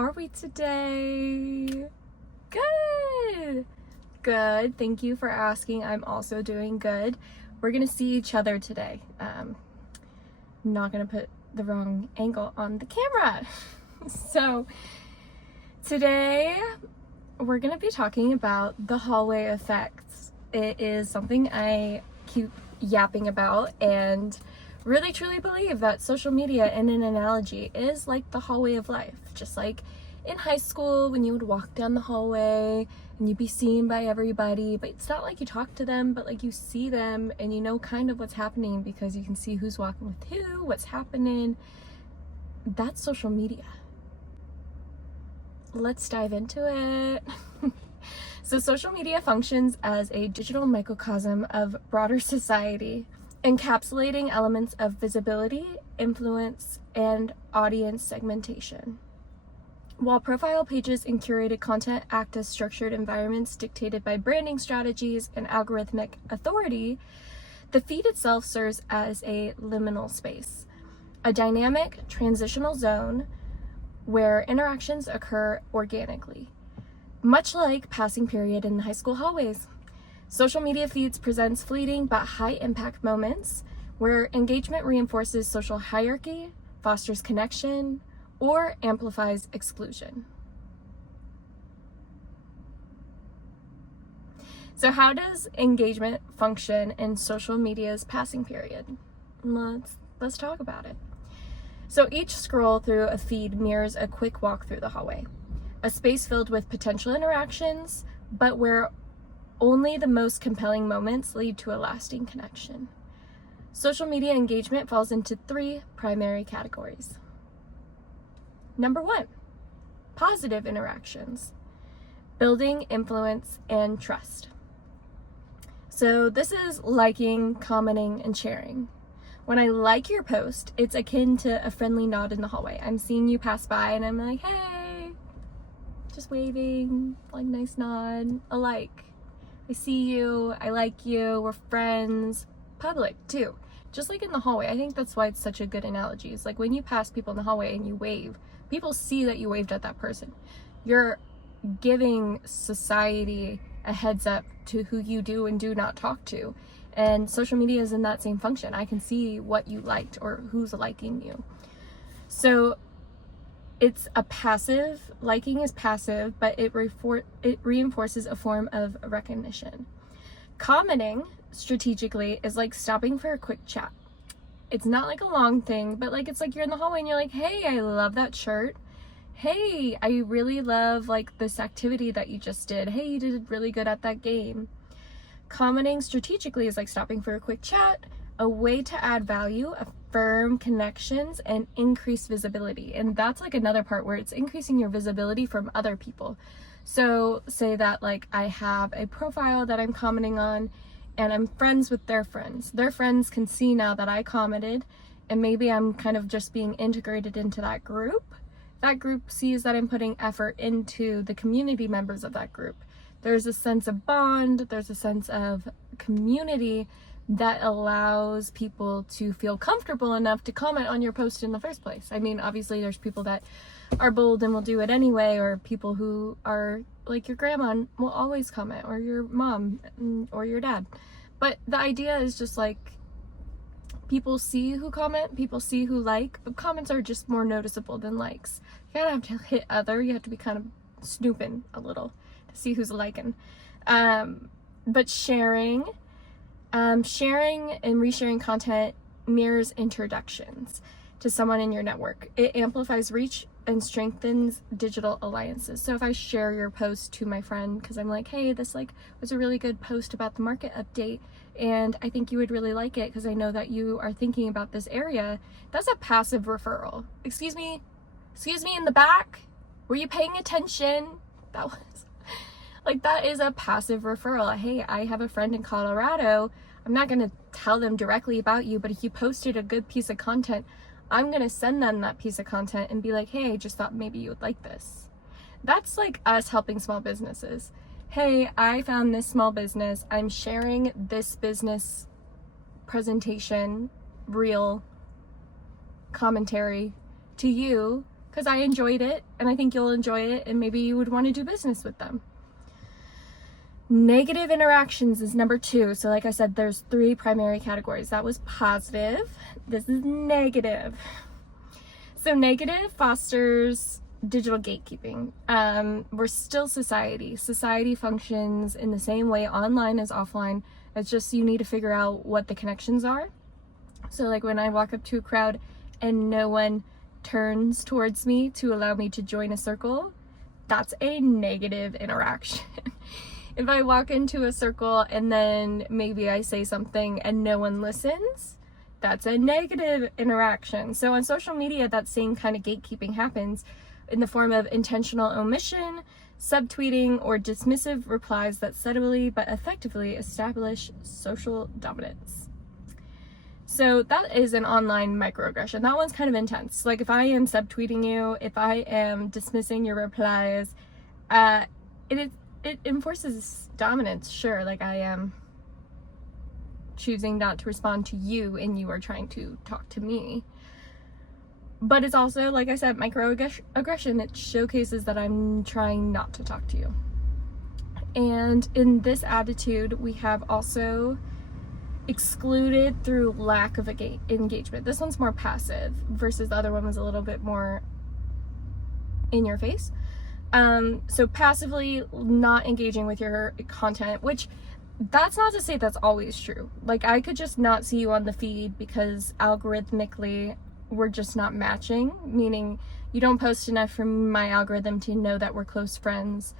are we today? Good. Good. Thank you for asking. I'm also doing good. We're going to see each other today. I'm not going to put the wrong angle on the camera. So today we're going to be talking about the hallway effects. It is something I keep yapping about and really truly believe that social media, in an analogy, is like the hallway of life. Just like in high school when you would walk down the hallway and you'd be seen by everybody, but it's not like you talk to them, but like you see them and you know kind of what's happening because you can see who's walking with who, what's happening. That's social media. Let's dive into it. So social media functions as a digital microcosm of broader society, encapsulating elements of visibility, influence, and audience segmentation. While profile pages and curated content act as structured environments dictated by branding strategies and algorithmic authority, the feed itself serves as a liminal space, a dynamic transitional zone where interactions occur organically, much like passing period in high school hallways. Social media feeds presents fleeting but high impact moments where engagement reinforces social hierarchy, fosters connection, or amplifies exclusion. So how does engagement function in social media's passing period? Let's talk about it. So each scroll through a feed mirrors a quick walk through the hallway, a space filled with potential interactions, but where only the most compelling moments lead to a lasting connection. Social media engagement falls into three primary categories. Number 1, positive interactions, building influence and trust. So this is liking, commenting, and sharing. When I like your post, it's akin to a friendly nod in the hallway. I'm seeing you pass by and I'm like, hey, just waving, like nice nod, a like. I see you, I like you, we're friends. Public too, just like in the hallway. I think that's why it's such a good analogy. It's like when you pass people in the hallway and you wave, people see that you waved at that person. You're giving society a heads up to who you do and do not talk to. And social media is in that same function. I can see what you liked or who's liking you. So it's a passive, liking is passive, but it reinforces a form of recognition. Commenting strategically is like stopping for a quick chat. It's not like a long thing, but like it's like you're in the hallway and you're like, hey, I love that shirt. Hey, I really love like this activity that you just did. Hey, you did really good at that game. Commenting strategically is like stopping for a quick chat, a way to add value, affirm connections, and increase visibility. And that's like another part where it's increasing your visibility from other people. So say that like I have a profile that I'm commenting on and I'm friends with their friends. Their friends can see now that I commented, and maybe I'm kind of just being integrated into that group. That group sees that I'm putting effort into the community members of that group. There's a sense of bond, there's a sense of community that allows people to feel comfortable enough to comment on your post in the first place. I mean, obviously there's people that are bold and will do it anyway, or people who are like your grandma will always comment, or your mom or your dad. But the idea is just like people see who comment, people see who like, but comments are just more noticeable than likes. You gotta have to hit other, you have to be kind of snooping a little to see who's liking. But sharing and resharing content mirrors introductions to someone in your network. It amplifies reach and strengthens digital alliances. So if I share your post to my friend because I'm like, hey, this like was a really good post about the market update and I think you would really like it because I know that you are thinking about this area, that's a passive referral. Excuse me in the back, were you paying attention? That is a passive referral. Hey, I have a friend in Colorado. I'm not going to tell them directly about you, but if you posted a good piece of content, I'm going to send them that piece of content and be like, hey, I just thought maybe you would like this. That's like us helping small businesses. Hey, I found this small business. I'm sharing this business presentation, reel, commentary to you because I enjoyed it and I think you'll enjoy it and maybe you would want to do business with them. Negative interactions is number 2. So like I said, there's 3 primary categories. That was positive. This is negative. So negative fosters digital gatekeeping. We're still society. Society functions in the same way online as offline. It's just you need to figure out what the connections are. So like when I walk up to a crowd and no one turns towards me to allow me to join a circle, that's a negative interaction. If I walk into a circle and then maybe I say something and no one listens, that's a negative interaction. So on social media, that same kind of gatekeeping happens in the form of intentional omission, subtweeting, or dismissive replies that subtly but effectively establish social dominance. So that is an online microaggression. That one's kind of intense. Like if I am subtweeting you, if I am dismissing your replies, it enforces dominance, sure. Like I am choosing not to respond to you and you are trying to talk to me. But it's also, like I said, microaggression. It showcases that I'm trying not to talk to you. And in this attitude, we have also excluded through lack of engagement. This one's more passive versus the other one was a little bit more in your face. So passively not engaging with your content, which that's not to say that's always true. Like I could just not see you on the feed because algorithmically we're just not matching, meaning you don't post enough for my algorithm to know that we're close friends,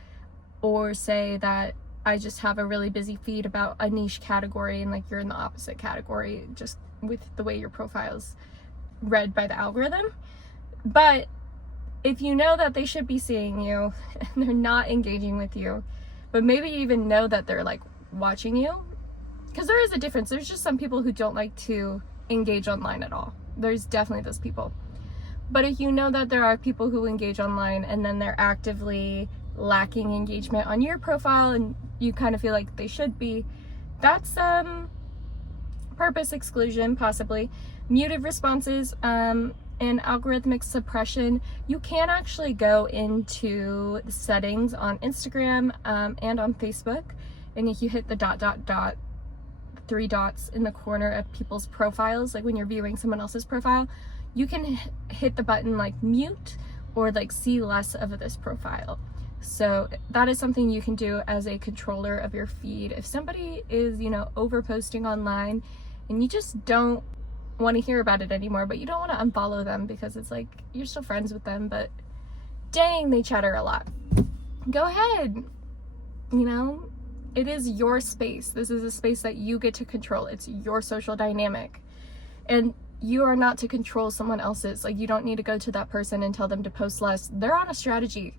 or say that I just have a really busy feed about a niche category and like you're in the opposite category just with the way your profile's read by the algorithm. But if you know that they should be seeing you and they're not engaging with you, but maybe you even know that they're like watching you, because there is a difference. There's just some people who don't like to engage online at all. There's definitely those people. But if you know that there are people who engage online and then they're actively lacking engagement on your profile and you kind of feel like they should be, that's purpose exclusion, possibly. Muted responses, and algorithmic suppression. You can actually go into the settings on Instagram and on Facebook, and if you hit the ... 3 dots in the corner of people's profiles, like when you're viewing someone else's profile, you can hit the button like mute or like see less of this profile. So that is something you can do as a controller of your feed. If somebody is, over posting online and you just don't want to hear about it anymore, but you don't want to unfollow them because it's like you're still friends with them, but dang, they chatter a lot. Go ahead. It is your space. This is a space that you get to control. It's your social dynamic. And you are not to control someone else's. Like, you don't need to go to that person and tell them to post less. They're on a strategy.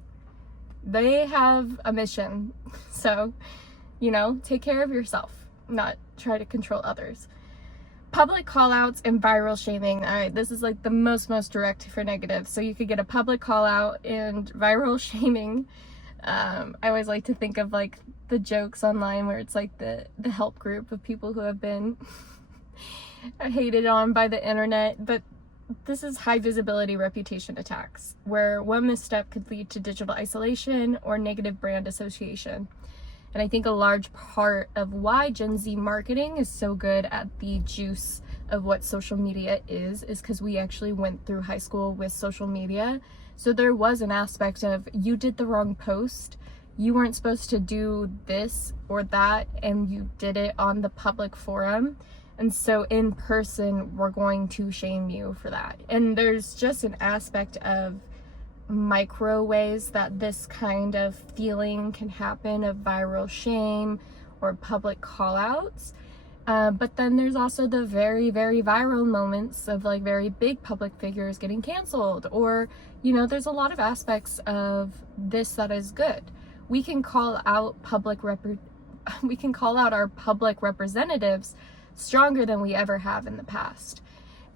They have a mission. So, take care of yourself, not try to control others. Public call-outs and viral shaming. All right, this is like the most direct for negative. So you could get a public call-out and viral shaming. I always like to think of like the jokes online where it's like the help group of people who have been hated on by the internet. But this is high visibility reputation attacks, where one misstep could lead to digital isolation or negative brand association. And I think a large part of why Gen Z marketing is so good at the juice of what social media is because we actually went through high school with social media. So there was an aspect of, you did the wrong post, you weren't supposed to do this or that, and you did it on the public forum. And so in person, we're going to shame you for that. And there's just an aspect of micro ways that this kind of feeling can happen, of viral shame or public call-outs. But then there's also the very, very viral moments of like very big public figures getting canceled, or, there's a lot of aspects of this that is good. We can call out our public representatives stronger than we ever have in the past.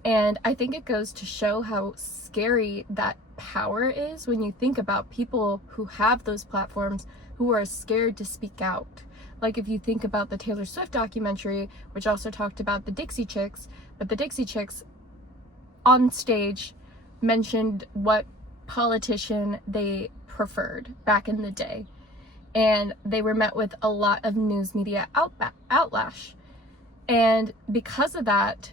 And I think it goes to show how scary that power is when you think about people who have those platforms who are scared to speak out. Like if you think about the Taylor Swift documentary, which also talked about the Dixie Chicks, but the Dixie Chicks on stage mentioned what politician they preferred back in the day. And they were met with a lot of news media outlash. And because of that,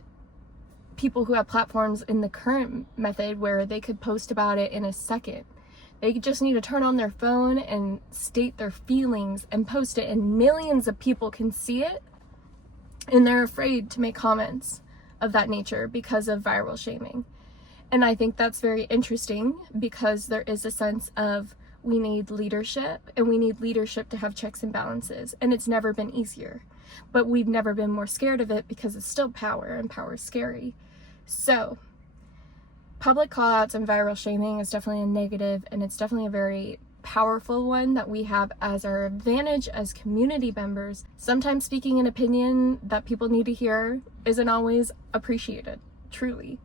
people who have platforms in the current method where they could post about it in a second, they just need to turn on their phone and state their feelings and post it, and millions of people can see it, and they're afraid to make comments of that nature because of viral shaming. And I think that's very interesting, because there is a sense of, we need leadership, and we need leadership to have checks and balances. And it's never been easier, but we've never been more scared of it, because it's still power, and power is scary. So public call-outs and viral shaming is definitely a negative, and it's definitely a very powerful one that we have as our advantage as community members. Sometimes speaking an opinion that people need to hear isn't always appreciated, truly.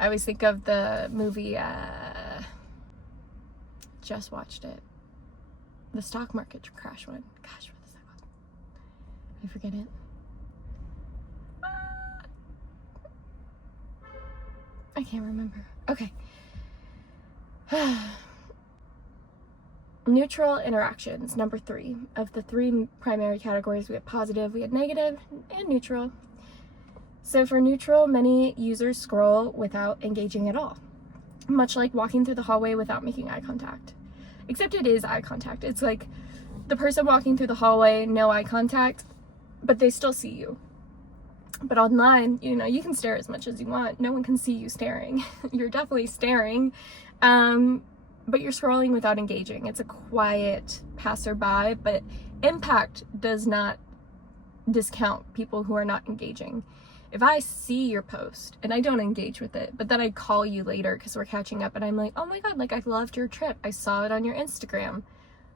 I always think of the movie, just watched it, the stock market crash one. Gosh, what is that called? I forget it. I can't remember. Okay. Neutral interactions, number 3. Of the 3 primary categories, we had positive, we had negative, and neutral. So for neutral, many users scroll without engaging at all, much like walking through the hallway without making eye contact. Except it is eye contact. It's like the person walking through the hallway, no eye contact, but they still see you. But online, you know, you can stare as much as you want. No one can see you staring. You're definitely staring, but you're scrolling without engaging. It's a quiet passerby, but impact does not discount people who are not engaging. If I see your post and I don't engage with it, but then I call you later because we're catching up and I'm like, oh my God, like I loved your trip. I saw it on your Instagram.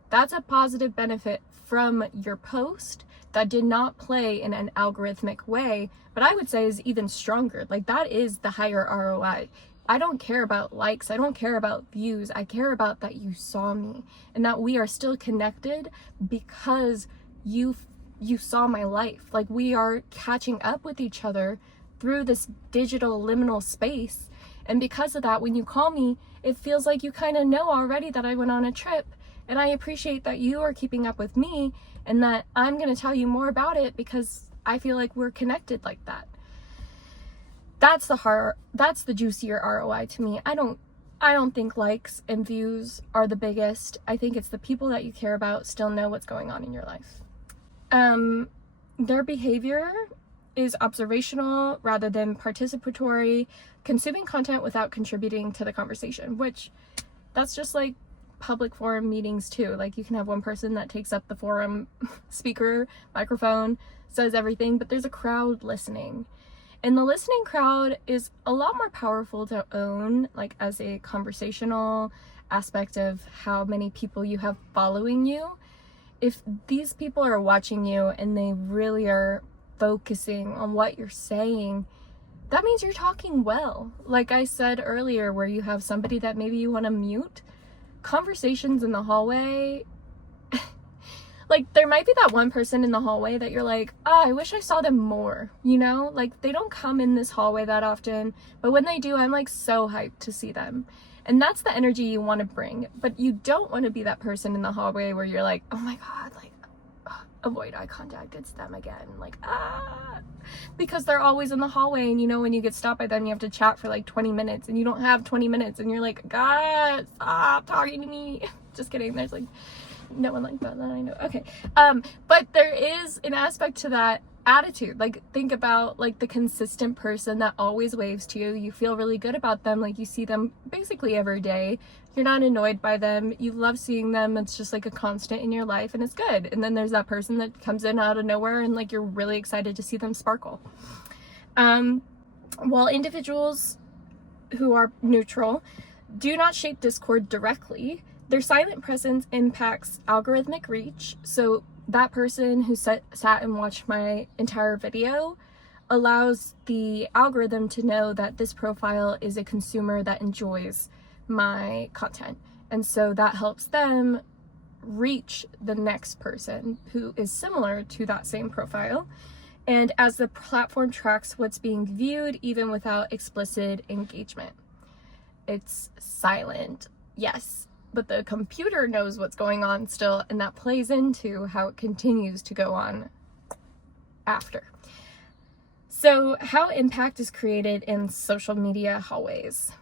That's a positive benefit from your post that did not play in an algorithmic way, but I would say is even stronger. Like that is the higher ROI. I don't care about likes. I don't care about views. I care about that you saw me and that we are still connected because you saw my life. Like we are catching up with each other through this digital liminal space. And because of that, when you call me, it feels like you kind of know already that I went on a trip. And I appreciate that you are keeping up with me and that I'm going to tell you more about it because I feel like we're connected like that. That's the juicier ROI to me. I don't think likes and views are the biggest. I think it's the people that you care about still know what's going on in your life. Their behavior is observational rather than participatory, consuming content without contributing to the conversation, which that's just like public forum meetings too. Like you can have one person that takes up the forum speaker, microphone, says everything, but there's a crowd listening. And the listening crowd is a lot more powerful to own, like as a conversational aspect of how many people you have following you. If these people are watching you and they really are focusing on what you're saying, that means you're talking well. Like I said earlier, where you have somebody that maybe you want to mute, conversations in the hallway, like there might be that one person in the hallway that you're like, oh, I wish I saw them more, you know? Like they don't come in this hallway that often, but when they do, I'm like so hyped to see them. And that's the energy you want to bring, but you don't want to be that person in the hallway where you're like, oh my God, like avoid eye contact, it's them again, like because they're always in the hallway, and you know when you get stopped by them you have to chat for like 20 minutes and you don't have 20 minutes and you're like, God, stop talking to me. Just kidding, there's like no one like that I know. Okay, but there is an aspect to that attitude. Like think about like the consistent person that always waves to you. You feel really good about them, like you see them basically every day. You're not annoyed by them. You love seeing them. It's just like a constant in your life and it's good. And then there's that person that comes in out of nowhere and like you're really excited to see them sparkle. While individuals who are neutral do not shape discord directly, their silent presence impacts algorithmic reach. So that person who sat and watched my entire video allows the algorithm to know that this profile is a consumer that enjoys my content. And so that helps them reach the next person who is similar to that same profile. And as the platform tracks what's being viewed, even without explicit engagement, it's silent Yes, but the computer knows what's going on still, and that plays into how it continues to go on after. So, how impact is created in social media hallways.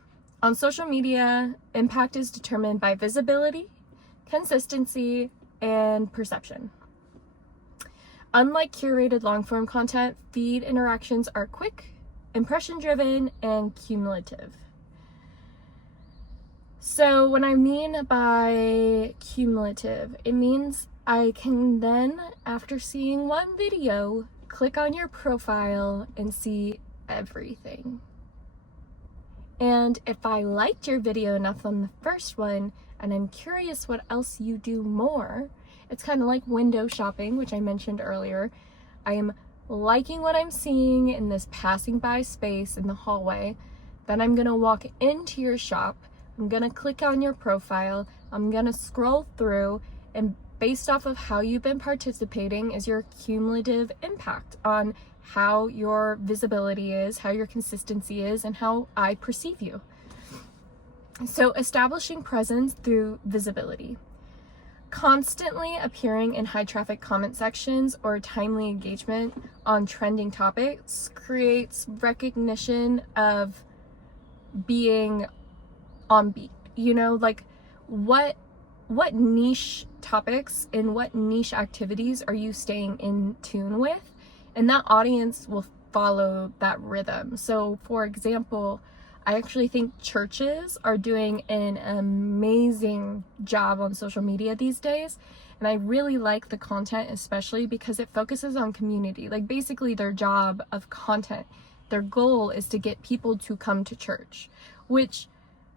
On social media, impact is determined by visibility, consistency, and perception. Unlike curated long-form content, feed interactions are quick, impression-driven, and cumulative. So what I mean by cumulative, it means I can then, after seeing one video, click on your profile and see everything. And if I liked your video enough on the first one, and I'm curious what else you do more, it's kind of like window shopping, which I mentioned earlier. I am liking what I'm seeing in this passing by space in the hallway. Then I'm gonna walk into your shop. I'm gonna click on your profile. I'm gonna scroll through, and based off of how you've been participating is your cumulative impact on how your visibility is, how your consistency is, and how I perceive you. So establishing presence through visibility. Constantly appearing in high traffic comment sections or timely engagement on trending topics creates recognition of being on beat. You know, like what niche topics and what niche activities are you staying in tune with? And that audience will follow that rhythm. So for example, I actually think churches are doing an amazing job on social media these days. And I really like the content, especially because it focuses on community. Like basically their job of content, their goal is to get people to come to church, which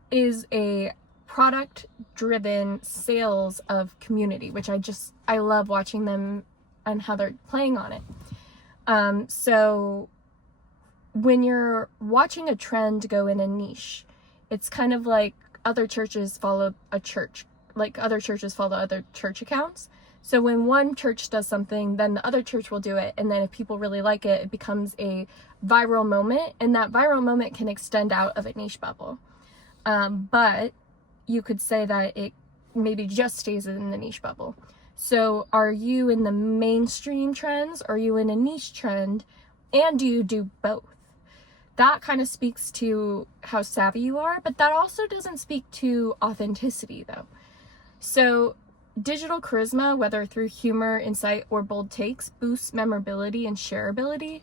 is a product-driven sales of community, which I love watching them and how they're playing on it. So when you're watching a trend go in a niche, it's kind of like other churches follow a church, like other churches follow other church accounts. So when one church does something, then the other church will do it. And then if people really like it, it becomes a viral moment. And that viral moment can extend out of a niche bubble. But you could say that it maybe just stays in the niche bubble. So are you in the mainstream trends? Are you in a niche trend? And do you do both? That kind of speaks to how savvy you are, but that also doesn't speak to authenticity though. So digital charisma, whether through humor, insight, or bold takes, boosts memorability and shareability.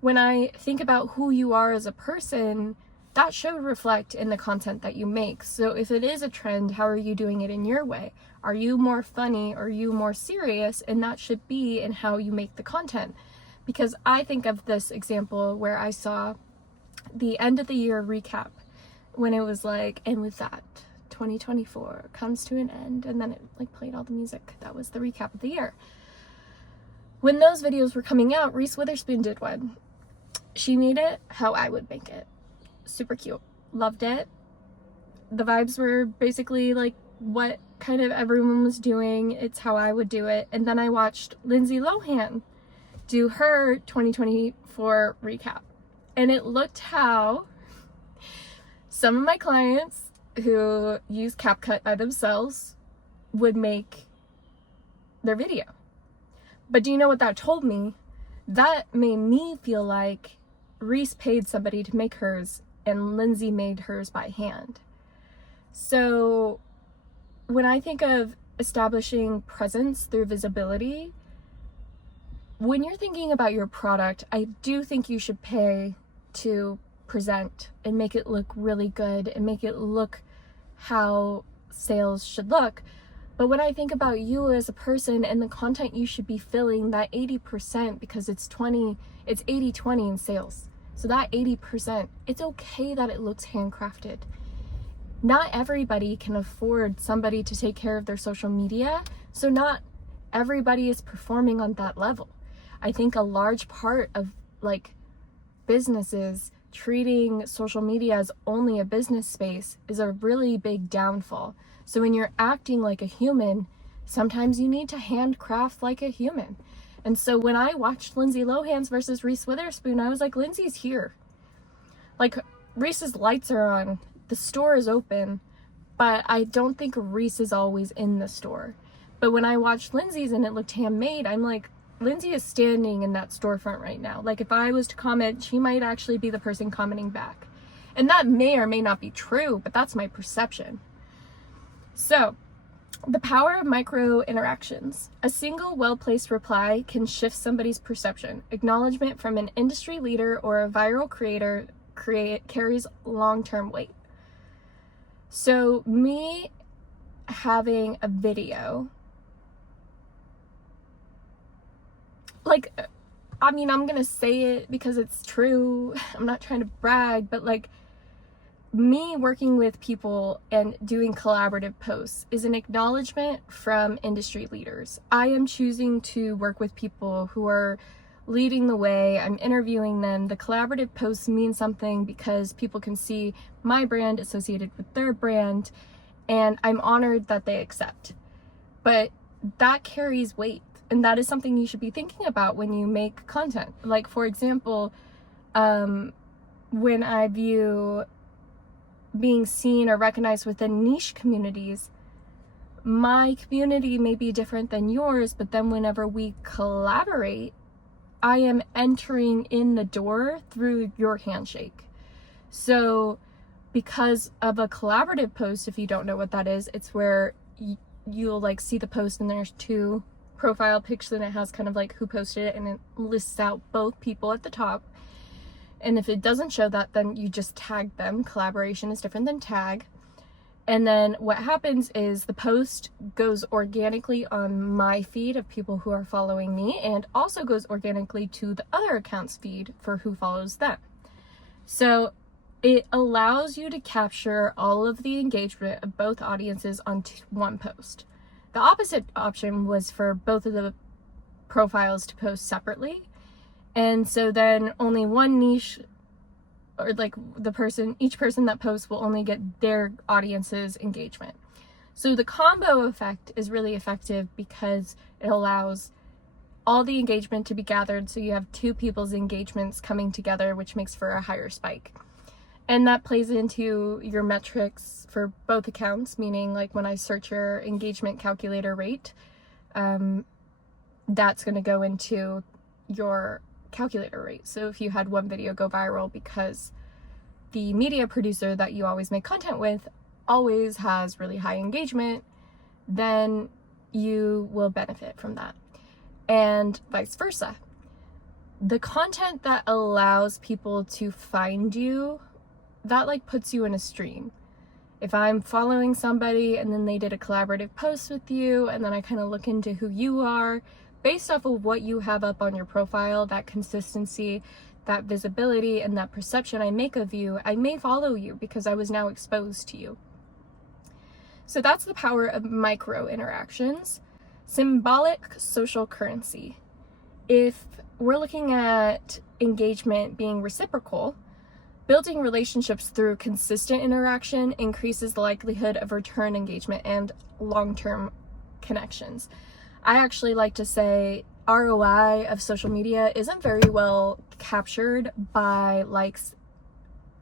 When I think about who you are as a person, that should reflect in the content that you make. So if it is a trend, how are you doing it in your way? Are you more funny? Are you more serious? And that should be in how you make the content. Because I think of this example where I saw the end of the year recap when it was like, and with that, 2024 comes to an end. And then it like played all the music. That was the recap of the year. When those videos were coming out, Reese Witherspoon did one. She made it how I would make it. Super cute. Loved it. The vibes were basically like what kind of everyone was doing. It's how I would do it. And then I watched Lindsay Lohan do her 2024 recap. And it looked how some of my clients who use CapCut by themselves would make their video. But do you know what that told me? That made me feel like Reese paid somebody to make hers and Lindsay made hers by hand. So when I think of establishing presence through visibility, when you're thinking about your product, I do think you should pay to present and make it look really good and make it look how sales should look. But when I think about you as a person and the content you should be filling, that 80%, because it's 80-20 in sales. So that 80%, it's okay that it looks handcrafted. Not everybody can afford somebody to take care of their social media. So not everybody is performing on that level. I think a large part of like businesses treating social media as only a business space is a really big downfall. So when you're acting like a human, sometimes you need to handcraft like a human. And so when I watched Lindsay Lohan's versus Reese Witherspoon, I was like, Lindsay's here. Like Reese's lights are on, the store is open, but I don't think Reese is always in the store. But when I watched Lindsay's and it looked handmade, I'm like, Lindsay is standing in that storefront right now. Like, if I was to comment, she might actually be the person commenting back. And that may or may not be true, but that's my perception. So, the power of micro interactions. A single well-placed reply can shift somebody's perception. Acknowledgement from an industry leader or a viral creator carries long-term weight. So, me having a video, like, I mean, I'm gonna say it because it's true. I'm not trying to brag, but like, me working with people and doing collaborative posts is an acknowledgement from industry leaders. I am choosing to work with people who are leading the way. I'm interviewing them. The collaborative posts mean something because people can see my brand associated with their brand, and I'm honored that they accept. But that carries weight. And that is something you should be thinking about when you make content. Like, for example, when I view being seen or recognized within niche communities, my community may be different than yours, but then whenever we collaborate, I am entering in the door through your handshake. So because of a collaborative post, if you don't know what that is, it's where you'll like see the post and there's two profile pictures and it has kind of like who posted it and it lists out both people at the top. And if it doesn't show that, then you just tag them. Collaboration is different than tag. And then what happens is the post goes organically on my feed of people who are following me, and also goes organically to the other account's feed for who follows them. So it allows you to capture all of the engagement of both audiences on one post. The opposite option was for both of the profiles to post separately. And so then only one niche, or like each person that posts will only get their audience's engagement. So the combo effect is really effective because it allows all the engagement to be gathered. So you have two people's engagements coming together, which makes for a higher spike. And that plays into your metrics for both accounts, meaning like when I search your engagement calculator rate, that's going to go into your calculator rate. So if you had one video go viral because the media producer that you always make content with always has really high engagement, then you will benefit from that. And vice versa. The content that allows people to find you, that like puts you in a stream. If I'm following somebody and then they did a collaborative post with you, and then I kind of look into who you are based off of what you have up on your profile, that consistency, that visibility, and that perception I make of you, I may follow you because I was now exposed to you. So that's the power of micro interactions. Symbolic social currency. If we're looking at engagement being reciprocal, building relationships through consistent interaction increases the likelihood of return engagement and long-term connections. I actually like to say ROI of social media isn't very well captured by likes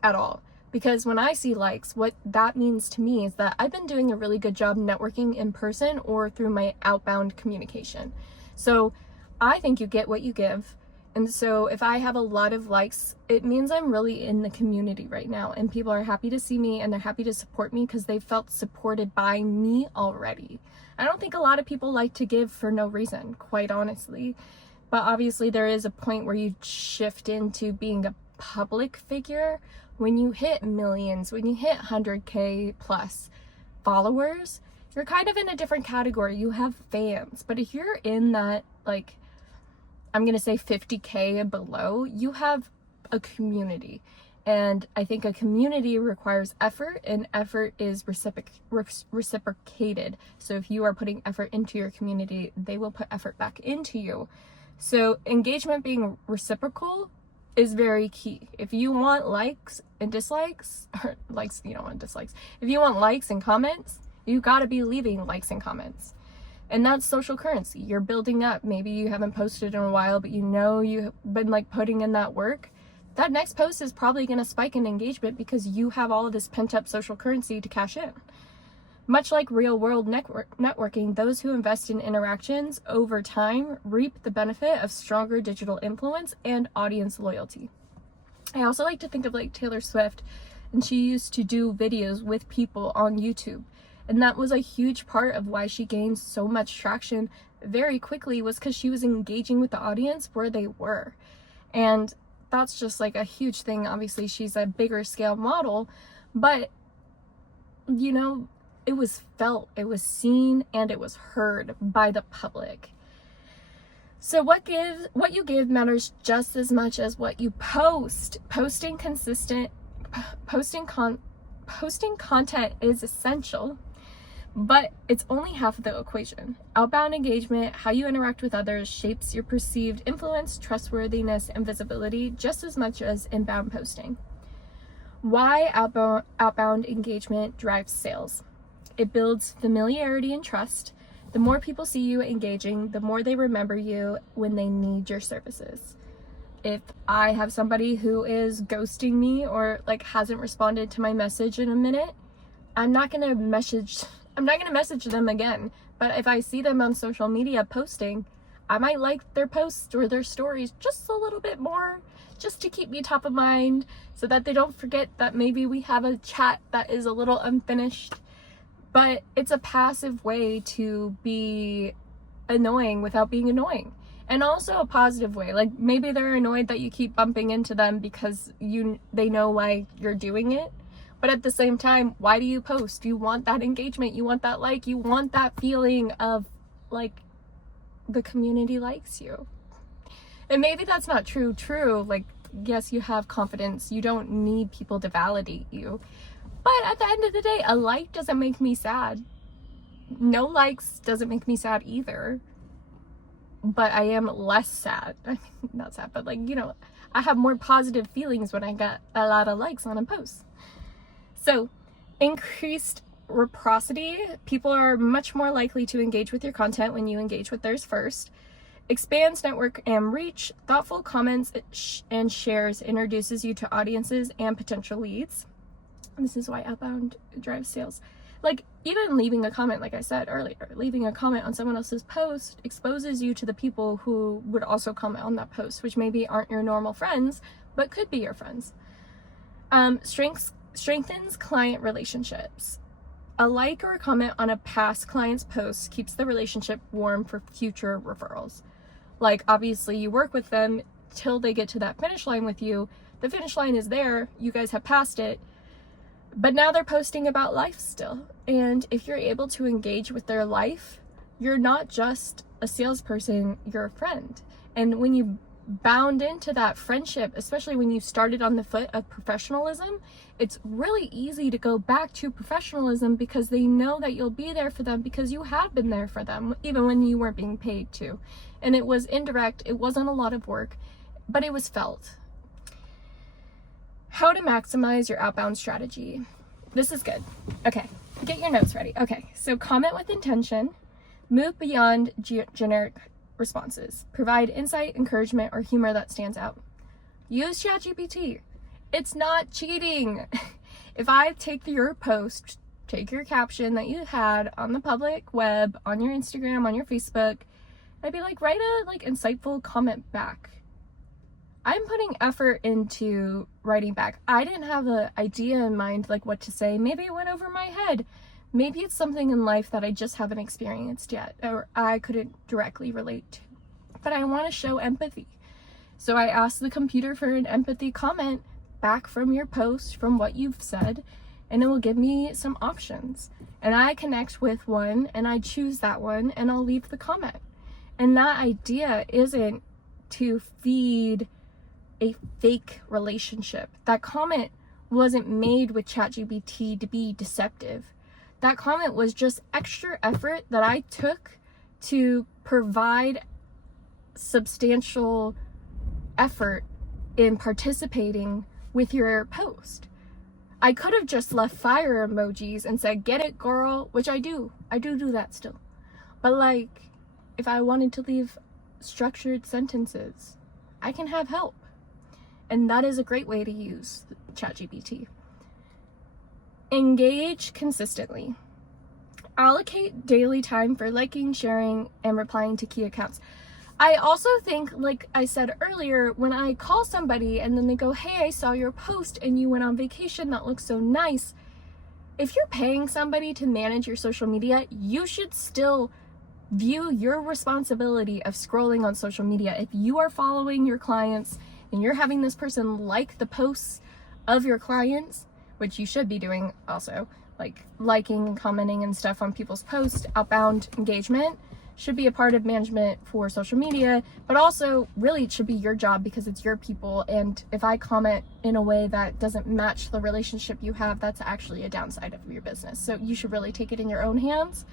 at all. Because when I see likes, what that means to me is that I've been doing a really good job networking in person or through my outbound communication. So I think you get what you give. And so if I have a lot of likes, it means I'm really in the community right now, and people are happy to see me and they're happy to support me because they felt supported by me already. I don't think a lot of people like to give for no reason, quite honestly. But obviously there is a point where you shift into being a public figure. When you hit millions, when you hit 100K plus followers, you're kind of in a different category. You have fans. But if you're in that, like, I'm going to say 50K and below, you have a community. And I think a community requires effort, and effort is reciprocated. So if you are putting effort into your community, they will put effort back into you. So engagement being reciprocal is very key. If you want likes and dislikes, or likes, you don't want dislikes. If you want likes and comments, you got to be leaving likes and comments. And that's social currency. You're building up. Maybe you haven't posted in a while, but you know you've been like putting in that work. That next post is probably going to spike in engagement because you have all of this pent up social currency to cash in. Much like real-world networking, those who invest in interactions over time reap the benefit of stronger digital influence and audience loyalty. I also like to think of like Taylor Swift, and she used to do videos with people on YouTube. And that was a huge part of why she gained so much traction very quickly, was because she was engaging with the audience where they were. And that's just like a huge thing. Obviously, she's a bigger scale model, but you know, it was felt, it was seen, and it was heard by the public. So what you give matters just as much as what you post. Posting content is essential, but it's only half of the equation. Outbound engagement, how you interact with others, shapes your perceived influence, trustworthiness, and visibility just as much as inbound posting. Why outbound engagement drives sales? It builds familiarity and trust. The more people see you engaging, the more they remember you when they need your services. If I have somebody who is ghosting me or like hasn't responded to my message in a minute, I'm not gonna message them again. But if I see them on social media posting, I might like their posts or their stories just a little bit more, just to keep me top of mind, so that they don't forget that maybe we have a chat that is a little unfinished. But it's a passive way to be annoying without being annoying. And also a positive way. Like maybe they're annoyed that you keep bumping into them because they know why you're doing it. But at the same time, why do you post? You want that engagement. You want that like. You want that feeling of like the community likes you. And maybe that's not true. Like, yes, you have confidence. You don't need people to validate you. But at the end of the day, a like doesn't make me sad. No likes doesn't make me sad either. But I am less sad. I mean, not sad, but like, you know, I have more positive feelings when I get a lot of likes on a post. So, increased reciprocity. People are much more likely to engage with your content when you engage with theirs first. Expands network and reach. Thoughtful comments and shares introduces you to audiences and potential leads. This is why outbound drives sales. Like, even leaving a comment, like I said earlier, leaving a comment on someone else's post exposes you to the people who would also comment on that post, which maybe aren't your normal friends, but could be your friends. Strengthens client relationships. A like or a comment on a past client's post keeps the relationship warm for future referrals. Like, obviously, you work with them till they get to that finish line with you. The finish line is there. You guys have passed it. But now they're posting about life still. And if you're able to engage with their life, you're not just a salesperson, you're a friend. And when you bound into that friendship, especially when you started on the foot of professionalism, it's really easy to go back to professionalism because they know that you'll be there for them because you have been there for them, even when you weren't being paid to. And it was indirect, it wasn't a lot of work, but it was felt. How to maximize your outbound strategy. This is good. Okay, get your notes ready. Okay, so comment with intention, move beyond generic responses, provide insight, encouragement, or humor that stands out. Use ChatGPT. It's not cheating. If I take your post, take your caption that you had on the public web, on your Instagram, on your Facebook, I'd be like, write a insightful comment back. I'm putting effort into writing back. I didn't have an idea in mind, like what to say. Maybe it went over my head. Maybe it's something in life that I just haven't experienced yet, or I couldn't directly relate to. But I want to show empathy. So I asked the computer for an empathy comment back from your post, from what you've said, and it will give me some options. And I connect with one, and I choose that one, and I'll leave the comment. And that idea isn't to feed a fake relationship. That comment wasn't made with ChatGPT to be deceptive. That comment was just extra effort that I took to provide substantial effort in participating with your post. I could have just left fire emojis and said, get it, girl, which I do. I do that still. But like, if I wanted to leave structured sentences, I can have help. And that is a great way to use ChatGPT. Engage consistently. allocate daily time for liking, sharing, and replying to key accounts. I also think, like I said earlier, when I call somebody and then they go, hey, I saw your post and you went on vacation, that looks so nice. If you're paying somebody to manage your social media, you should still view your responsibility of scrolling on social media. If you are following your clients and you're having this person like the posts of your clients, which you should be doing also, like liking and commenting and stuff on people's posts, outbound engagement should be a part of management for social media, but also really it should be your job because it's your people. And if I comment in a way that doesn't match the relationship you have, that's actually a downside of your business. So you should really take it in your own hands.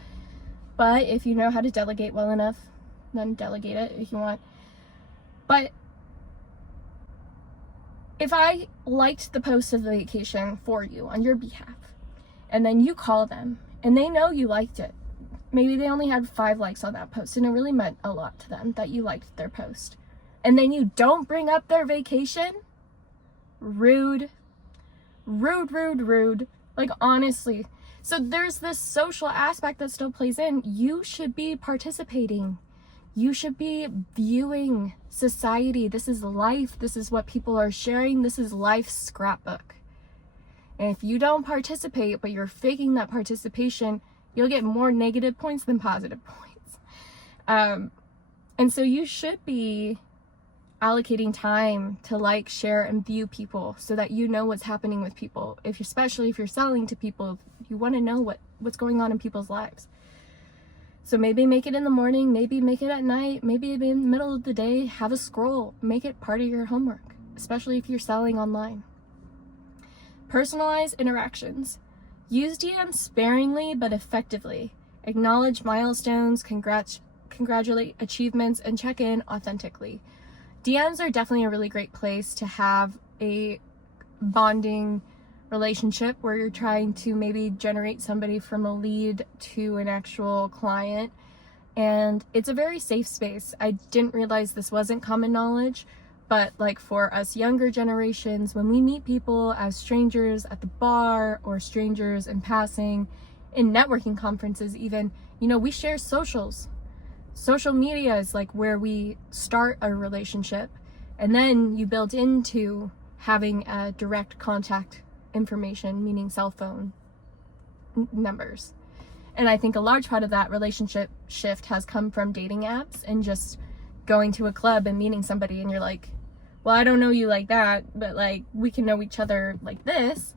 But if you know how to delegate well enough, then delegate it if you want. But if I liked the post of the vacation for you on your behalf, and then you call them and they know you liked it, maybe they only had 5 likes on that post and it really meant a lot to them that you liked their post, and then you don't bring up their vacation, rude. Like, honestly. So there's this social aspect that still plays in. You should be participating. You should be viewing society. This is life. This is what people are sharing. This is life's scrapbook. And if you don't participate, but you're faking that participation, you'll get more negative points than positive points. And so you should be allocating time to like, share, and view people so that you know what's happening with people. Especially if you're selling to people, you want to know what's going on in people's lives. So maybe make it in the morning, maybe make it at night, maybe in the middle of the day, have a scroll, make it part of your homework, especially if you're selling online. Personalize interactions. Use DMs sparingly but effectively. Acknowledge milestones, congratulate achievements, and check in authentically. DMs are definitely a really great place to have a bonding relationship where you're trying to maybe generate somebody from a lead to an actual client. And it's a very safe space. I didn't realize this wasn't common knowledge, but like for us younger generations, when we meet people as strangers at the bar or strangers in passing, in networking conferences even, we share socials. Social media is like where we start a relationship, and then you build into having a direct contact information, meaning cell phone numbers. And I think a large part of that relationship shift has come from dating apps and just going to a club and meeting somebody and you're like, well, I don't know you like that, but like we can know each other like this.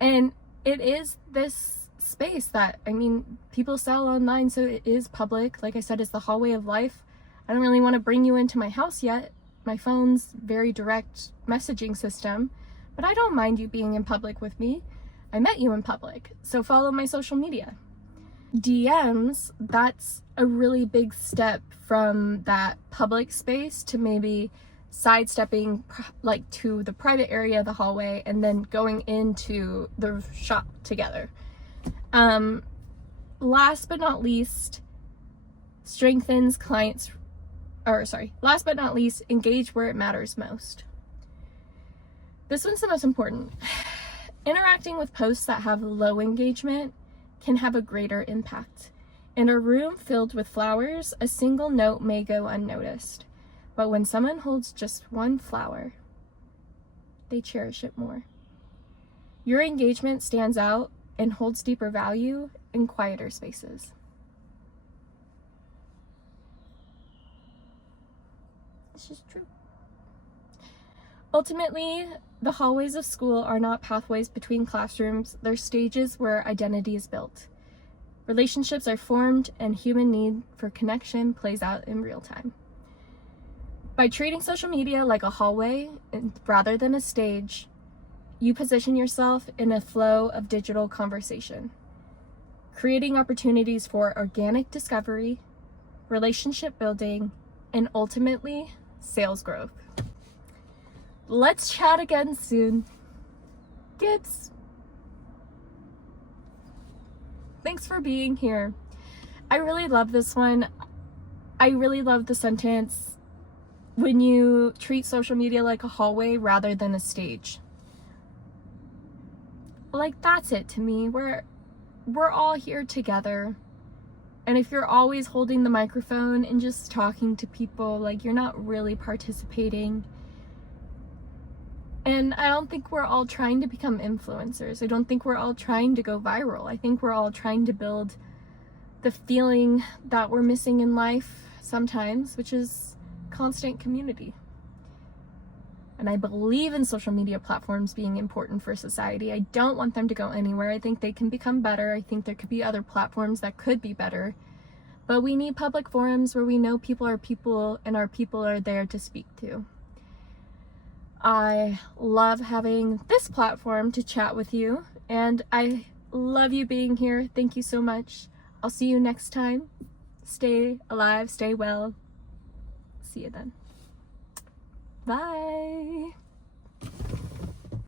And it is this space that, people sell online, so it is public. Like I said, it's the hallway of life. I don't really want to bring you into my house yet. My phone's very direct messaging system, but I don't mind you being in public with me. I met you in public, so follow my social media. DMs, that's a really big step from that public space to maybe sidestepping like to the private area of the hallway and then going into the shop together. Last but not least, engage where it matters most. This one's the most important. Interacting with posts that have low engagement can have a greater impact. In a room filled with flowers, a single note may go unnoticed. But when someone holds just one flower, they cherish it more. Your engagement stands out and holds deeper value in quieter spaces. It's just true. Ultimately, the hallways of school are not pathways between classrooms. They're stages where identity is built. Relationships are formed and human need for connection plays out in real time. By treating social media like a hallway rather than a stage, you position yourself in a flow of digital conversation, creating opportunities for organic discovery, relationship building, and ultimately, sales growth. Let's chat again soon. Gibbs. Thanks for being here. I really love this one. I really love the sentence, when you treat social media like a hallway rather than a stage. Like, that's it to me, where we're all here together. And if you're always holding the microphone and just talking to people, like, you're not really participating. And I don't think we're all trying to become influencers. I don't think we're all trying to go viral. I think we're all trying to build the feeling that we're missing in life sometimes, which is constant community. And I believe in social media platforms being important for society. I don't want them to go anywhere. I think they can become better. I think there could be other platforms that could be better. But we need public forums where we know people are people and our people are there to speak to. I love having this platform to chat with you, and I love you being here. Thank you so much. I'll see you next time. Stay alive, stay well. See you then. Bye.